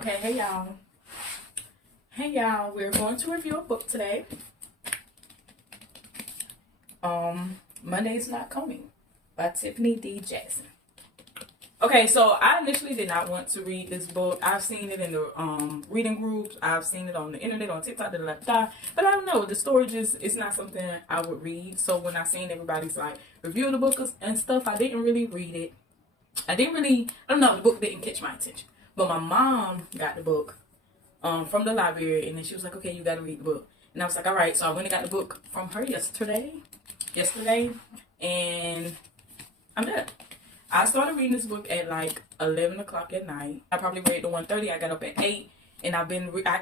Okay, hey y'all. Hey y'all, we're going to review a book today. Monday's Not Coming by Tiffany D. Jackson. Okay, so I initially did not want to read this book. I've seen it in the reading groups. I've seen it on the internet, on TikTok, but I don't know. The story just, it's not something I would read. So when I seen everybody's like review the book and stuff, I didn't really read it. I don't know, the book didn't catch my attention. But my mom got the book from the library, and then she was like, okay, you got to read the book. And I was like, all right. So I went and got the book from her yesterday, and I'm done. I started reading this book at like 11 o'clock at night. I probably read to 1:30. I got up at 8, and I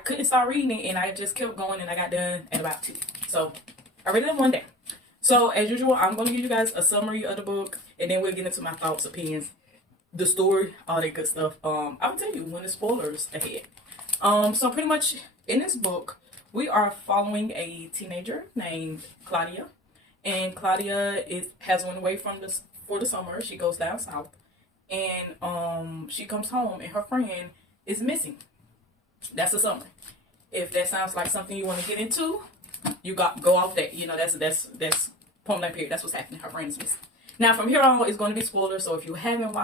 couldn't start reading it, and I just kept going, and I got done at about 2. So I read it in one day. So as usual, I'm going to give you guys a summary of the book, and then we'll get into my thoughts, opinions, the story, all that good stuff. I will tell you when the spoilers ahead. So pretty much in this book, we are following a teenager named Claudia, and Claudia has went away for the summer. She goes down south, and she comes home, and her friend is missing. That's the summary. If that sounds like something you want to get into, you go off that. You know, that's point blank period. That's what's happening. Her friend is missing. Now from here on, it's going to be spoilers. So if you haven't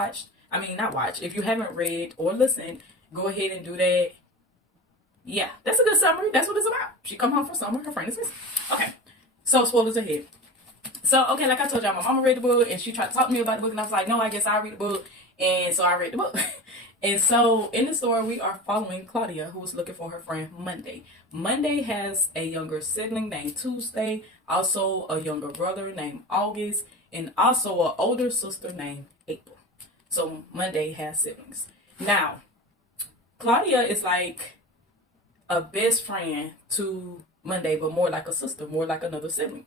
if you haven't read or listened, go ahead and do that. Yeah, that's a good summary. That's what it's about. She come home for summer. Her friend is missing. Okay, so spoilers ahead. So, okay, like I told y'all, my mama read the book, and she tried to talk to me about the book, and I was like, no, I guess I'll read the book. And so I read the book. And so in the story, we are following Claudia, who was looking for her friend Monday. Monday has a younger sibling named Tuesday, also a younger brother named August, and also an older sister named April. So Monday has siblings. Now, Claudia is like a best friend to Monday, but more like a sister, more like another sibling.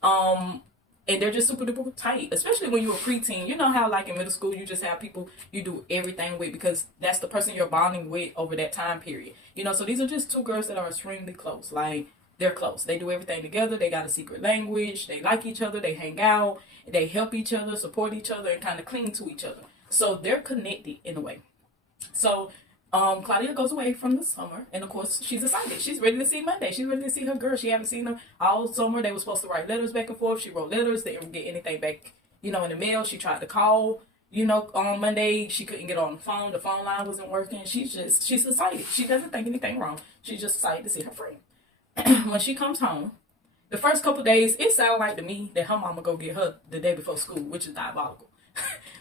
And they're just super duper tight, especially when you're a preteen. You know how like in middle school, you just have people you do everything with because that's the person you're bonding with over that time period. You know, so these are just two girls that are extremely close. Like, they're close. They do everything together. They got a secret language. They like each other. They hang out. They help each other, support each other, and kind of cling to each other. So they're connected in a way. So Claudia goes away from the summer, and of course she's excited. She's ready to see Monday. She's ready to see her girl. She haven't seen her all summer. They were supposed to write letters back and forth. She wrote letters. They didn't get anything back, in the mail. She tried to call, on Monday. She couldn't get on the phone. The phone line wasn't working. She's excited. She doesn't think anything wrong. She's just excited to see her friend. When she comes home, the first couple days, it sounded like to me that her mama go get her the day before school, which is diabolical.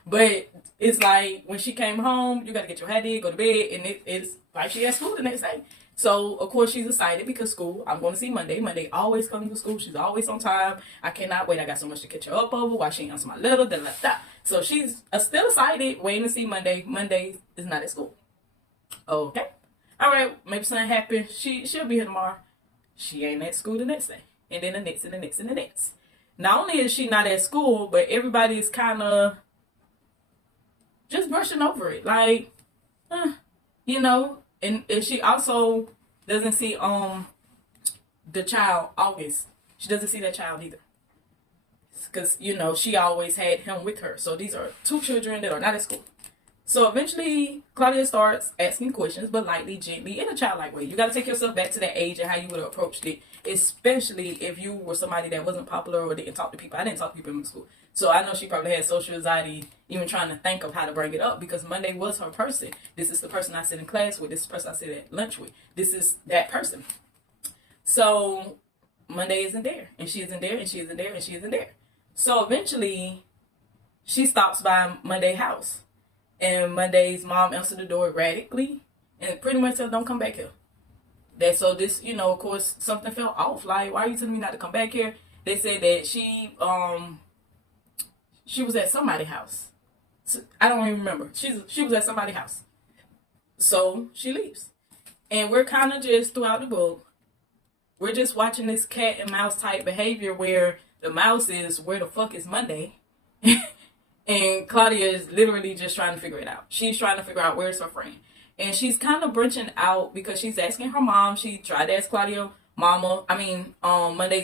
But it's like when she came home, you got to get your hair did, go to bed, and it's like she has school the next day. So, of course, she's excited because school, I'm going to see Monday. Monday always comes to school. She's always on time. I cannot wait. I got so much to catch her up over while she ain't answer my letter. So she's still excited, waiting to see Monday. Monday is not at school. Okay. All right. Maybe something happened. She'll be here tomorrow. She ain't at school the next day. And then the next and the next and the next. Not only is she not at school, but everybody's kind of just brushing over it, like, and she also doesn't see the child August. She doesn't see that child either, because she always had him with her. So these are two children that are not at school. So eventually, Claudia starts asking questions, but lightly, gently, in a childlike way. You got to take yourself back to that age and how you would have approached it, especially if you were somebody that wasn't popular or didn't talk to people. I didn't talk to people in school. So I know she probably had social anxiety, even trying to think of how to bring it up, because Monday was her person. This is the person I sit in class with. This is the person I sit at lunch with. This is that person. So Monday isn't there, and she isn't there, and she isn't there, and she isn't there. So eventually, she stops by Monday's house. And Monday's mom answered the door erratically and pretty much said, don't come back here. So this, of course, something felt off. Like, why are you telling me not to come back here? They said that she was at somebody's house. So, I don't even remember. She was at somebody's house. So she leaves. And we're kind of just throughout the book, we're just watching this cat and mouse type behavior where the mouse is, where the fuck is Monday? And Claudia is literally just trying to figure it out. She's trying to figure out where's her friend. And she's kind of branching out because she's asking her mom. She tried to ask Monday's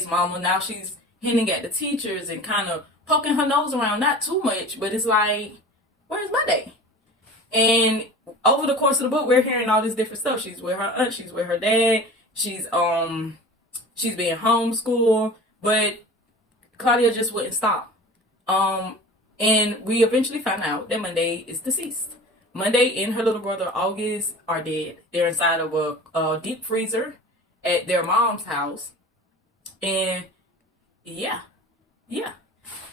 mama. Now she's hinting at the teachers and kind of poking her nose around. Not too much, but it's like, where's Monday? And over the course of the book, we're hearing all this different stuff. She's with her aunt, she's with her dad, she's being homeschooled, but Claudia just wouldn't stop. And we eventually found out that Monday is deceased. Monday and her little brother August are dead. They're inside of a deep freezer at their mom's house. And yeah.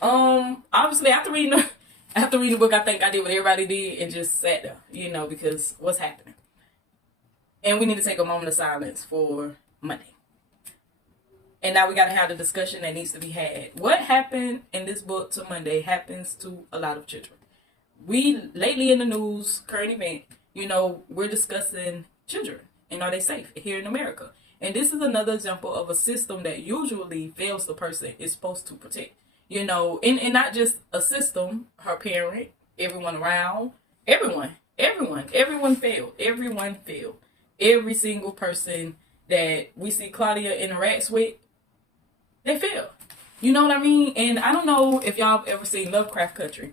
Obviously after reading the book, I think I did what everybody did and just sat there, because what's happening. And we need to take a moment of silence for Monday. And now we got to have the discussion that needs to be had. What happened in this book to Monday happens to a lot of children. We, lately in the news, current event, we're discussing children and are they safe here in America. And this is another example of a system that usually fails the person it's supposed to protect. And not just a system, her parent, everyone around, everyone failed. Everyone failed. Every single person that we see Claudia interacts with, they fail. You know what I mean? And I don't know if y'all have ever seen Lovecraft Country.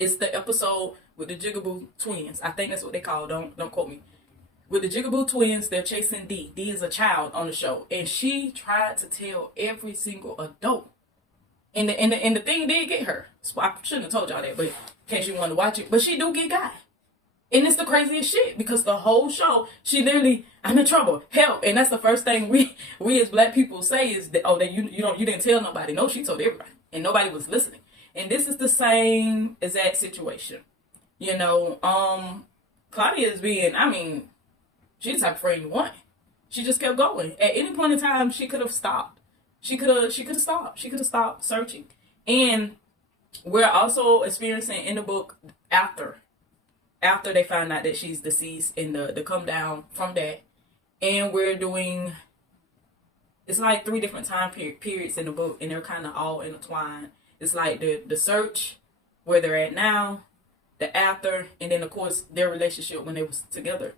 It's the episode with the Jigaboo twins. I think that's what they call. Don't quote me. With the Jigaboo twins, they're chasing D. D is a child on the show, and she tried to tell every single adult. And the thing did get her. So I shouldn't have told y'all that, but in case you want to watch it, but she do get got. And it's the craziest shit because the whole show, she literally, I'm in trouble, help. And that's the first thing we as black people say is that, that you didn't tell nobody. No, she told everybody, and nobody was listening. And this is the same exact situation. Claudia is being, she's the type of friend you want. She just kept going. At any point in time, she could have stopped. She could have stopped. She could have stopped searching. And we're also experiencing in the book after they find out that she's deceased and the come down from that. And we're doing, it's like 3 different time periods in the book, and they're kind of all intertwined. It's like the search, where they're at now, the after, and then of course their relationship when they was together.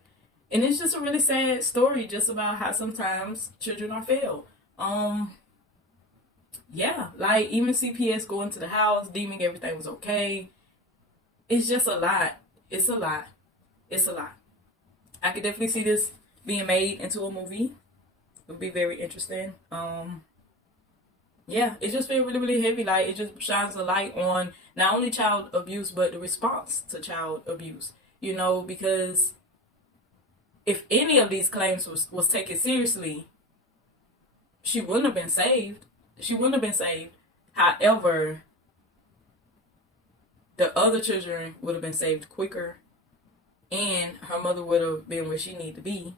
And it's just a really sad story just about how sometimes children are failed. Like even CPS going to the house, deeming everything was okay. It's just a lot. It's a lot. I could definitely see this being made into a movie. It would be very interesting. It just feels really, really heavy. Like, it just shines a light on not only child abuse, but the response to child abuse. Because if any of these claims was taken seriously, she wouldn't have been saved. However, the other children would have been saved quicker, and her mother would have been where she needed to be.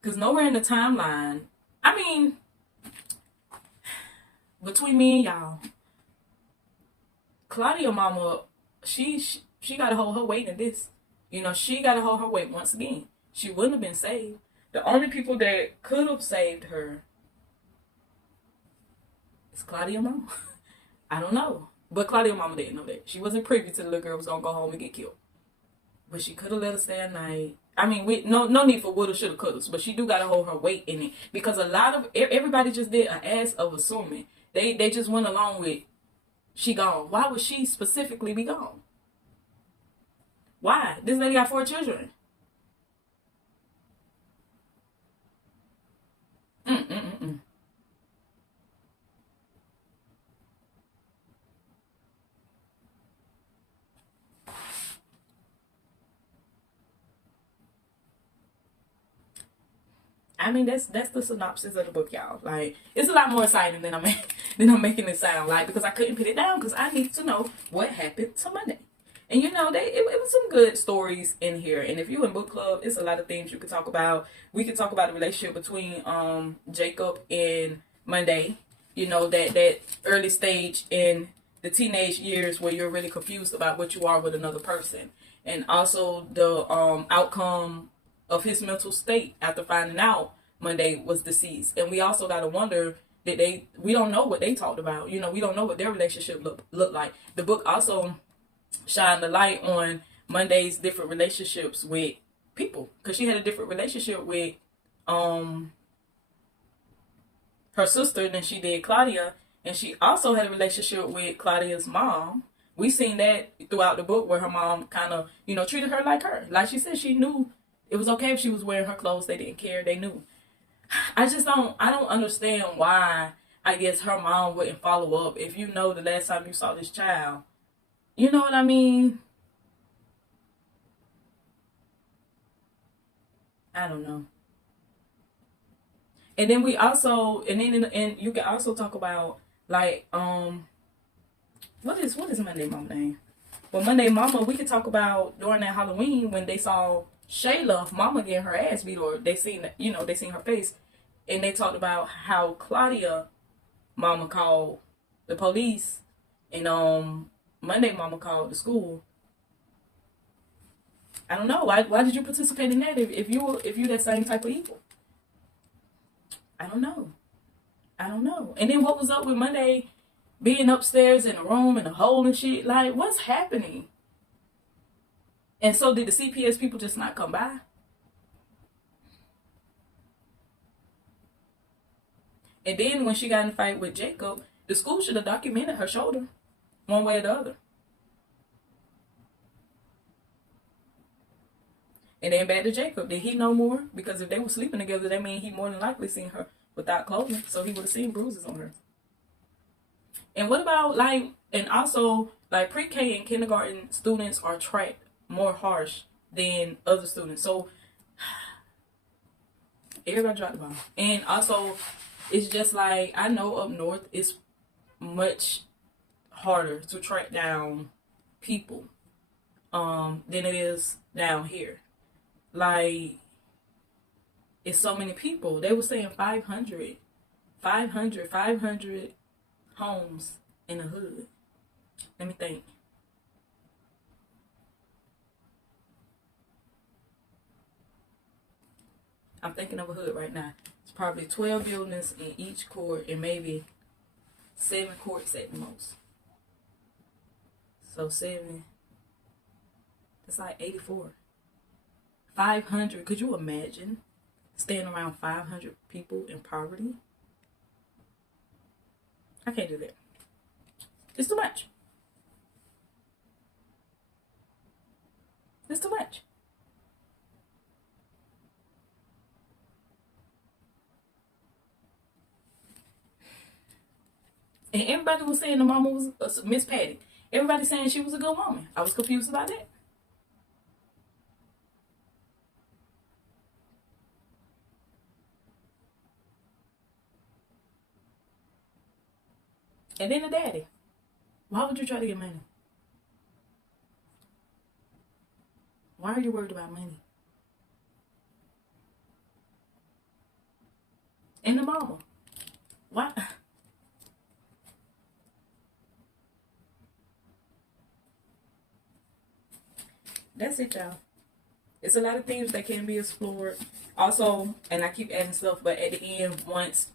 Because nowhere in the timeline, between me and y'all, Claudia mama, she got to hold her weight in this. She got to hold her weight once again. She wouldn't have been saved. The only people that could have saved her is Claudia mama. I don't know. But Claudia mama didn't know that. She wasn't privy to the little girl was going to go home and get killed. But she could have let her stay at night. No need for woulda, shoulda, coulda. But she do got to hold her weight in it. Because a lot of, everybody just did an ass of assuming. They just went along with, she gone. Why would she specifically be gone? Why? This lady got 4 children. That's the synopsis of the book, y'all. Like, it's a lot more exciting than I'm making it sound like, because I couldn't put it down because I need to know what happened to Monday. And it was some good stories in here. And if you in book club, it's a lot of things you could talk about. We could talk about the relationship between Jacob and Monday. That early stage in the teenage years where you're really confused about what you are with another person. And also the outcome of his mental state after finding out Monday was deceased. And we also got to wonder that we don't know what they talked about. We don't know what their relationship looked like. The book also shined the light on Monday's different relationships with people, because she had a different relationship with her sister than she did Claudia. And she also had a relationship with Claudia's mom, We seen that throughout the book where her mom kind of, treated her like her. Like she said, she knew it was okay if she was wearing her clothes. They didn't care. They knew. I don't understand why, I guess, her mom wouldn't follow up if you know the last time you saw this child. You know what I mean? I don't know. And then and you can also talk about, like, what is Monday Mama name? Well, Monday Mama, we could talk about during that Halloween when they saw Shayla Mama getting her ass beat, or they seen her face, and they talked about how Claudia Mama called the police, and Monday Mama called the school. I don't know, why did you participate in that if you that same type of evil? I don't know. I don't know. And then what was up with Monday being upstairs in the room in a hole and shit? Like, what's happening? And so did the CPS people just not come by? And then when she got in a fight with Jacob, the school should have documented her shoulder one way or the other. And then back to Jacob. Did he know more? Because if they were sleeping together, that means he more than likely seen her without clothing. So he would have seen bruises on her. And what about, like, and also, like, pre-K and kindergarten students are tracked more harsh than other students. So everybody dropped the ball. And also, it's just like, I know up north it's much harder to track down people than it is down here. Like, it's so many people. They were saying 500 homes in the hood. Let me think. I'm thinking of a hood right now. It's probably 12 buildings in each court and maybe 7 courts at the most. So 7, that's like 84. 500, could you imagine staying around 500 people in poverty? I can't do that. It's too much. It's too much. And everybody was saying the mama was Miss Patty. Everybody saying she was a good woman. I was confused about that. And then the daddy. Why would you try to get money? Why are you worried about money? And the mama. Why? That's it, y'all. It's a lot of things that can be explored. Also, and I keep adding stuff, but at the end, once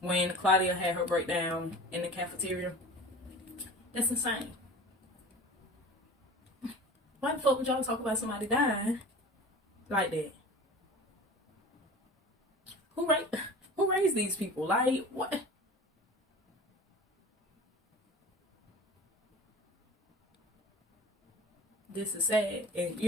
when Claudia had her breakdown in the cafeteria, that's insane. Why the fuck would y'all talk about somebody dying like that? Who raised these people? Like, what? This is sad. And,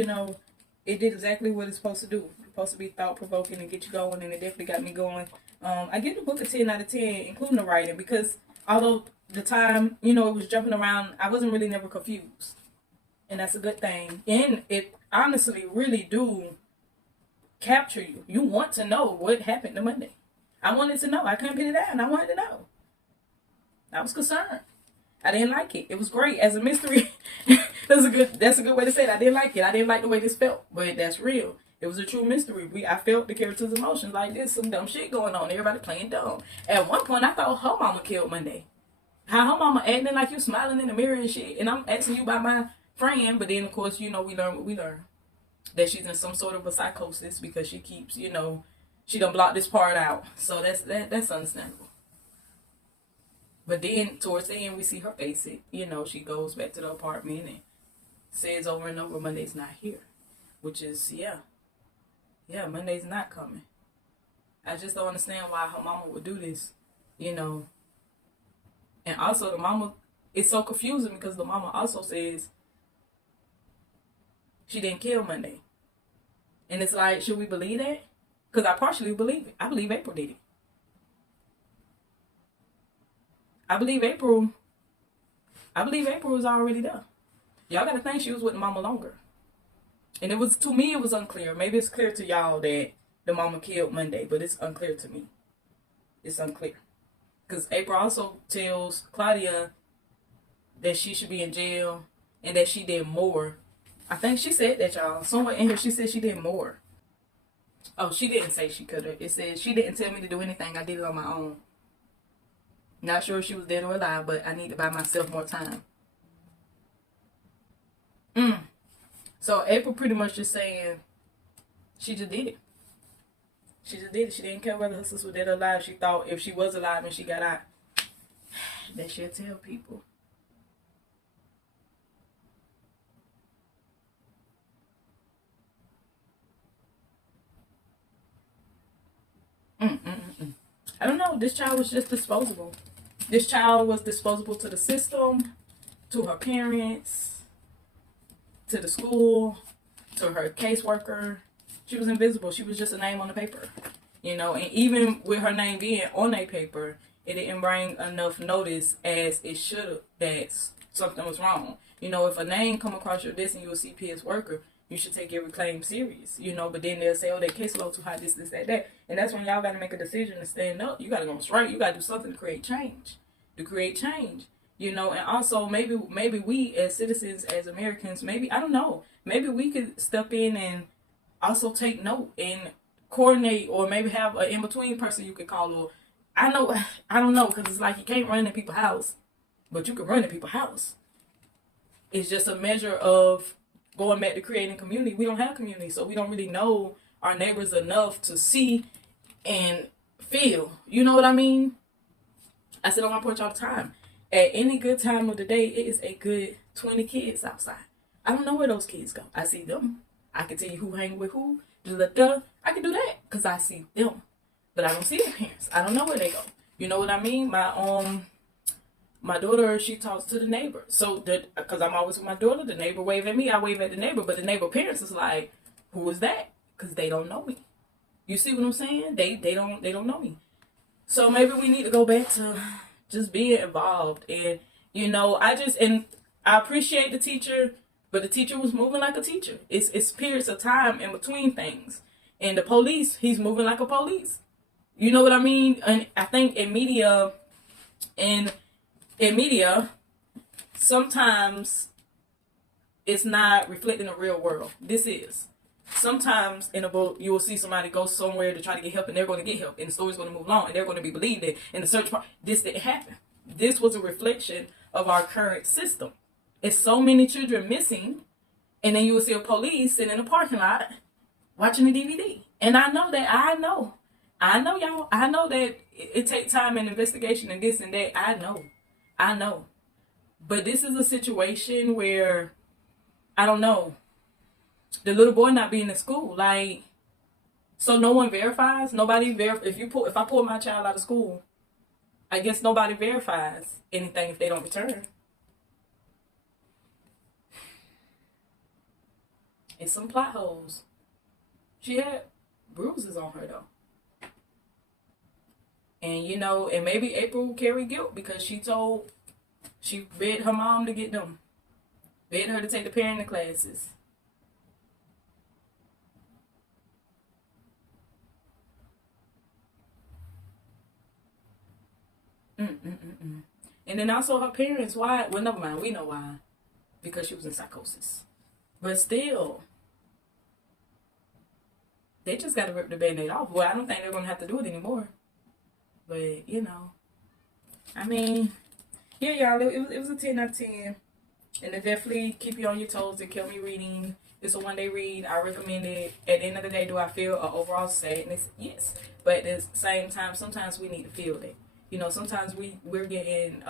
it did exactly what it's supposed to do. It's supposed to be thought-provoking and get you going, and it definitely got me going. I give the book a 10 out of 10, including the writing, because although the time, it was jumping around, I wasn't really never confused. And that's a good thing. And it honestly really do capture you. You want to know what happened to Monday. I wanted to know. I couldn't pin it down. I wanted to know. I was concerned. I didn't like it. It was great as a mystery. That's a good way to say it. I didn't like it. I didn't like the way this felt, but that's real. It was a true mystery. I felt the character's emotions. Like, there's some dumb shit going on. Everybody playing dumb. At one point, I thought her mama killed Monday. How her mama acting like you smiling in the mirror and shit, and I'm asking you about my friend, but then of course, we learn what we learn. That she's in some sort of a psychosis because she keeps, she done blocked this part out. So that's understandable. But then towards the end, we see her face it. She goes back to the apartment and says over and over, Monday's not here. Which is, yeah, Monday's not coming. I just don't understand why her mama would do this, And also the mama it's so confusing because the mama also says she didn't kill Monday. And it's like, should we believe that? Because I partially believe it. I believe April did it. I believe April was already there. Y'all gotta think she was with the mama longer. And it was, to me, it was unclear. Maybe it's clear to y'all that the mama killed Monday, but it's unclear to me. It's unclear. Because April also tells Claudia that she should be in jail and that she did more. I think she said that, y'all. Somewhere in here, she said she did more. Oh, she didn't say she could have. It says she didn't tell me to do anything. I did it on my own. Not sure if she was dead or alive, but I need to buy myself more time. So April pretty much just saying she just did it. She just did it. She didn't care whether her sister was dead or alive. She thought if she was alive and she got out, that she'll tell people. I don't know. This child was just disposable. This child was disposable to the system, to her parents, to the school, to her caseworker. She was invisible. She was just a name on the paper, you know. And even with her name being on a paper, it didn't bring enough notice as it should have that something was wrong. You know, if a name come across your desk and you're a CPS worker, you should take every claim serious, you know. But then they'll say, oh, that caseload too high, this, that. And that's when y'all got to make a decision to stand up. You got to go straight. You got to do something to create change. You know. And also maybe we as citizens, as Americans, maybe, I don't know, maybe we could step in and also take note and coordinate, or maybe have an in-between person you could call. Or I don't know, because it's like you can't run in people's house, but you can run in people's house. It's just a measure of going back to creating community. We don't have community, so we don't really know our neighbors enough to see and feel. You know what I mean? I sit on my porch all the time. At any good time of the day, it is a good 20 kids outside. I don't know where those kids go. I see them. I can tell you who hang with who. I can do that because I see them. But I don't see their parents. I don't know where they go. You know what I mean? My daughter, she talks to the neighbor. So, because I'm always with my daughter, the neighbor wave at me, I wave at the neighbor. But the neighbor parents is like, who is that? Because they don't know me. You see what I'm saying? They don't know me. So maybe we need to go back to just being involved. And, you know, I appreciate the teacher, but the teacher was moving like a teacher. It's periods of time in between things. And the police, he's moving like a police. You know what I mean? And I think in media, sometimes it's not reflecting the real world. This is. Sometimes in a book, you will see somebody go somewhere to try to get help, and they're going to get help, and the story's going to move along, and they're going to be believed in. In the search part, this didn't happen. This was a reflection of our current system. It's so many children missing, and then you will see a police sitting in a parking lot watching the DVD. And I know y'all. I know that it takes time and investigation and this and that. I know. But this is a situation where, I don't know, the little boy not being in school, like, so no one verifies. If I pull my child out of school, I guess nobody verifies anything if they don't return. It's some plot holes. She had bruises on her though. And you know, and maybe April carried guilt because she begged her mom to get them. Begged her to take the parenting classes. And then also her parents, why? Well, never mind, we know why. Because she was in psychosis. But still, they just got to rip the Band-Aid off. Well, I don't think they're going to have to do it anymore. But, you know, I mean, yeah, y'all, it was a 10 out of 10. And it definitely keep you on your toes and kept me reading. It's a one-day read. I recommend it. At the end of the day, do I feel an overall sadness? Yes. But at the same time, sometimes we need to feel that. You know, sometimes we're getting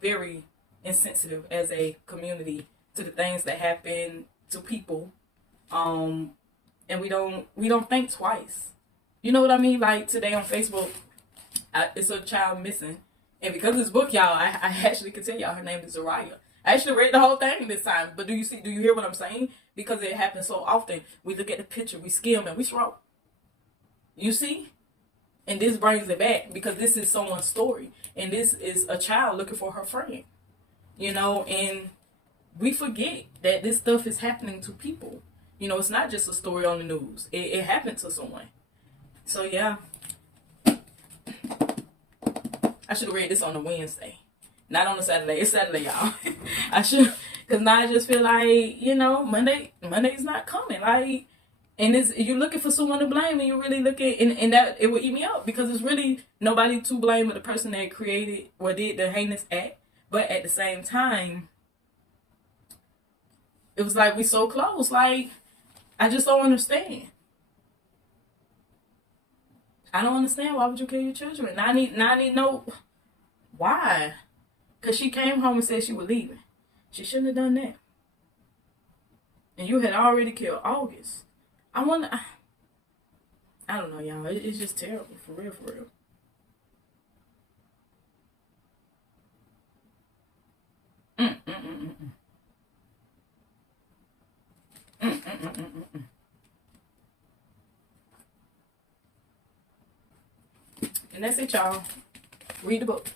very insensitive as a community to the things that happen to people. And we don't think twice. You know what I mean? Like today on Facebook, it's a child missing. And because of this book, y'all, I actually can tell y'all her name is Zariah. I actually read the whole thing this time. But do you hear what I'm saying? Because it happens so often. We look at the picture, we skim, and we scroll. You see? And this brings it back because this is someone's story. And this is a child looking for her friend. You know, and we forget that this stuff is happening to people. You know, it's not just a story on the news. It happened to someone. So, yeah. I should have read this on a Wednesday. Not on a Saturday. It's Saturday, y'all. I should, because now I just feel like, you know, Monday's not coming. Like, and you're looking for someone to blame, and you're really looking, and that it would eat me up because it's really nobody to blame but the person that created or did the heinous act. But at the same time, it was like we so close. Like, I just don't understand. I don't understand. Why would you kill your children? Now I need to know why. Because she came home and said she was leaving. She shouldn't have done that. And you had already killed August. I wonder. I don't know, y'all. It's just terrible. For real, for real. And that's it, y'all. Read the book.